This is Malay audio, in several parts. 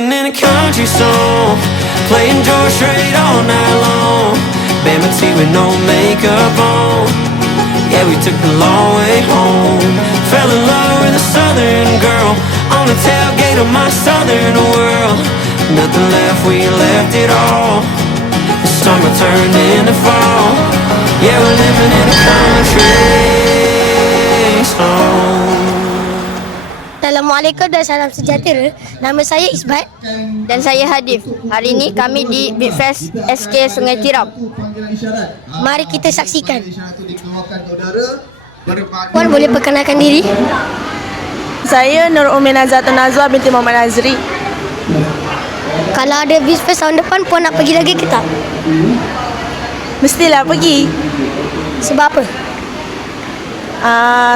living in a country song, playing George Strait all night long. Bama tea with no makeup on. Yeah, we took the long way home. Fell in love with a southern girl on the tailgate of my southern world. Nothing left, we left it all. The summer turned into fall. Yeah, we're living in a country song. Assalamualaikum dan salam sejahtera. Nama saya Isbat. Dan saya Hadif. Hari ini kami di Big Fest SK Sungai Tiram. Mari kita saksikan. Puan boleh perkenalkan diri? Saya Nur Umi Nazatun Nazwa binti Muhammad Nazri. Kalau ada Beach Fest tahun depan, Puan nak pergi lagi ke tak? Mestilah pergi. Sebab apa?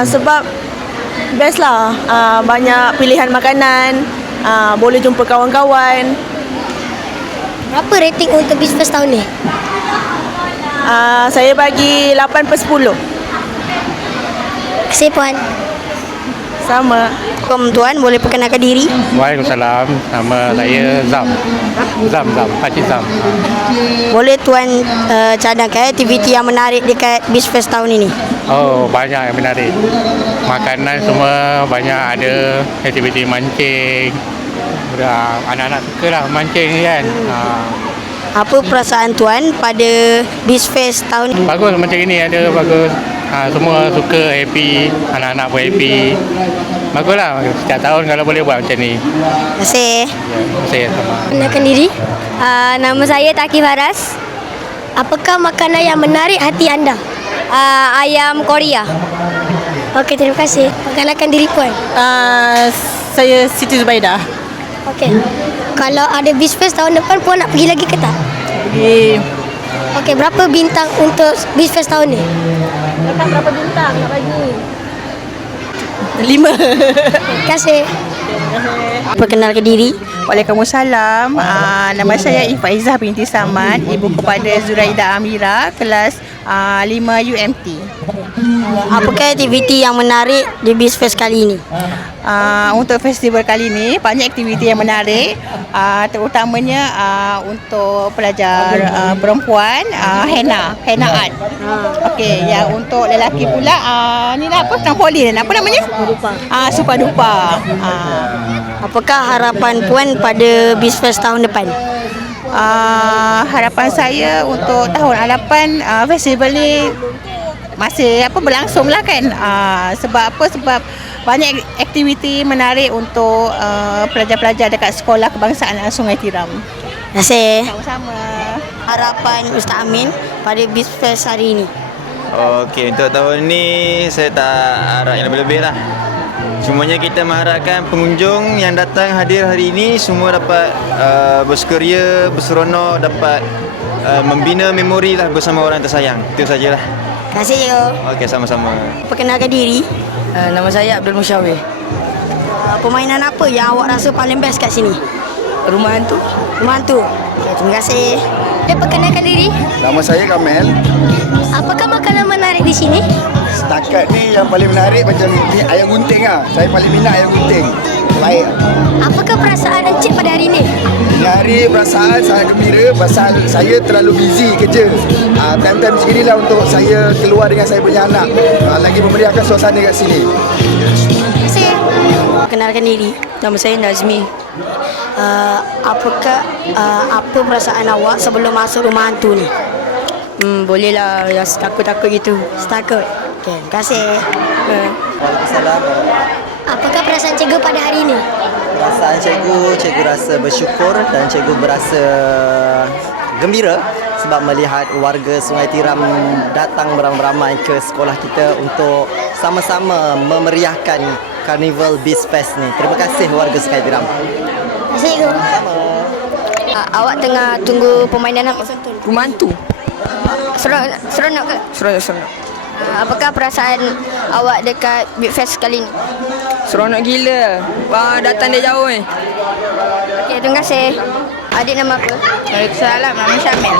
Sebab best lah. Banyak pilihan makanan. Boleh jumpa kawan-kawan. Berapa rating untuk Beach Fest tahun ni? Saya bagi 8/10. Terima kasih Puan. Sama. Assalamualaikum Tuan, boleh perkenalkan diri? Waalaikumsalam. Nama saya Zam. Zam, Pakcik Zam. Boleh Tuan cadangkan aktiviti yang menarik dekat Beach Fest tahun ini? Oh, banyak yang menarik. Makanan semua banyak ada. Aktiviti mancing. Anak-anak suka lah mancing ni kan. Apa perasaan Tuan pada Beach Fest tahun ini? Bagus macam ini ada, bagus. Semua suka, happy. Anak-anak pun happy. Baguslah. Setiap tahun kalau boleh buat macam ni. Terima kasih. Ya, saya sama. Perkenalkan diri. Nama saya Taki Faras. Apakah makanan yang menarik hati anda? Ayam Korea. Okey, terima kasih. Perkenalkan diri Puan. Saya Siti Zubaidah. Okey. Kalau ada Beach Fest tahun depan, Puan nak pergi lagi ke tak? Pergi. Okey, berapa bintang untuk Beach Fest tahun ni? Lepas berapa bintang nak bagi? 5. Terima kasih. Perkenalkan diri. Waalaikumsalam. Nama saya Ifaizah binti Samad, ibu kepada Zuraida Amira, kelas 5 UMT. Apakah aktiviti yang menarik di Beach Fest kali ini? Untuk festival kali ini banyak aktiviti yang menarik, terutamanya untuk pelajar perempuan henna art. Okey, yang untuk lelaki pula ni lah apa trampolin, apa namanya? Super dupa. Apakah harapan Puan pada Beach Fest tahun depan? Harapan saya untuk tahun hadapan festival ni masih berlangsung lah kan. Sebab apa? Sebab banyak aktiviti menarik untuk pelajar-pelajar dekat Sekolah Kebangsaan Sungai Tiram. Terima kasih. Sama-sama. Harapan Ustaz Amin pada Beach Fest hari ini? Okey, untuk tahun ni saya tak harap yang lebih-lebih lah. Cumanya kita mengharapkan pengunjung yang datang hadir hari ini semua dapat bersukaria, berseronok, dapat membina memori lah bersama orang tersayang. Itu sajalah. Terima kasih yo. Okey, sama-sama. Perkenalkan diri. Nama saya Abdul Musyawir. Permainan apa yang awak rasa paling best kat sini? Rumah hantu. Rumah hantu. Okay, terima kasih. Boleh perkenalkan diri? Nama saya Kamel. Apakah makanan menarik di sini? Setakat ni yang paling menarik macam ni ayam gunting lah. Saya paling minat ayam gunting. Baik. Apakah perasaan Encik pada hari ini? Hari perasaan saya gembira pasal saya terlalu busy kerja. Time-time macam inilah untuk saya keluar dengan saya punya anak. Lagi memeriahkan suasana kat sini. Terima kasih. Perkenalkan diri. Nama saya Nazmi. Apa perasaan awak sebelum masuk rumah hantu ni? Bolehlah yang takut-takut gitu. Takut. Okay, terima kasih. Waalaikumsalam. Apakah perasaan cikgu pada hari ini? Perasaan cikgu rasa bersyukur dan cikgu berasa gembira sebab melihat warga Sungai Tiram datang beramai-ramai ke sekolah kita untuk sama-sama memeriahkan Carnival Beach Fest ni. Terima kasih warga Sungai Tiram. Terima kasih cikgu. Awak tengah tunggu permainan apa? Rumah hantu. Seronok ke? Seronok. Apakah perasaan awak dekat Big Fest kali ni? Seronok gila. Datang dari jauh ni. Okey, terima kasih. Adik nama apa? Waalaikumsalam. Nama Syamil.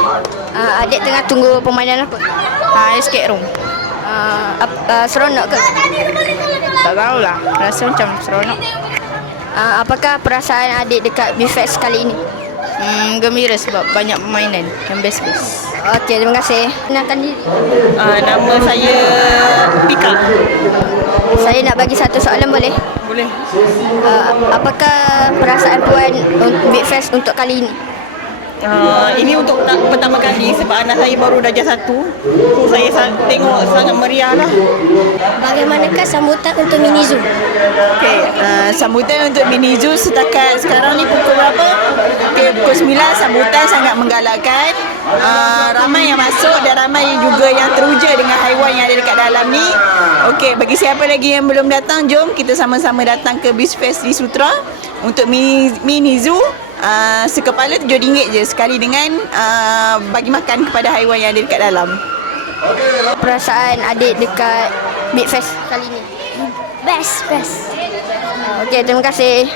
Adik tengah tunggu permainan apa? Escape room. Seronok ke? Tak tahulah. Rasa macam seronok. Apakah perasaan adik dekat BIFES kali ini? Gembira sebab banyak permainan yang best-best. Okey, terima kasih. Kenalkan diri. Nama saya Pika. Saya nak bagi satu soalan boleh? Boleh. Apakah perasaan puan untuk BIFES untuk kali ini? Ini untuk pertama kali sebab anak saya baru darjah 1. So saya tengok sangat meriah lah. Bagaimanakah sambutan untuk mini zoo? Okey, sambutan untuk mini zoo setakat sekarang ni pukul berapa? Okey, pukul 9 sambutan sangat menggalakkan. Ramai yang masuk dan ramai juga yang teruja dengan haiwan yang ada dekat dalam ni. Okey, bagi siapa lagi yang belum datang, jom kita sama-sama datang ke BISFES di Sutra untuk mini zoo. Sekepala RM7 je sekali dengan bagi makan kepada haiwan yang ada dekat dalam. Perasaan adik dekat BIFES kali ini? Best. Okey, terima kasih.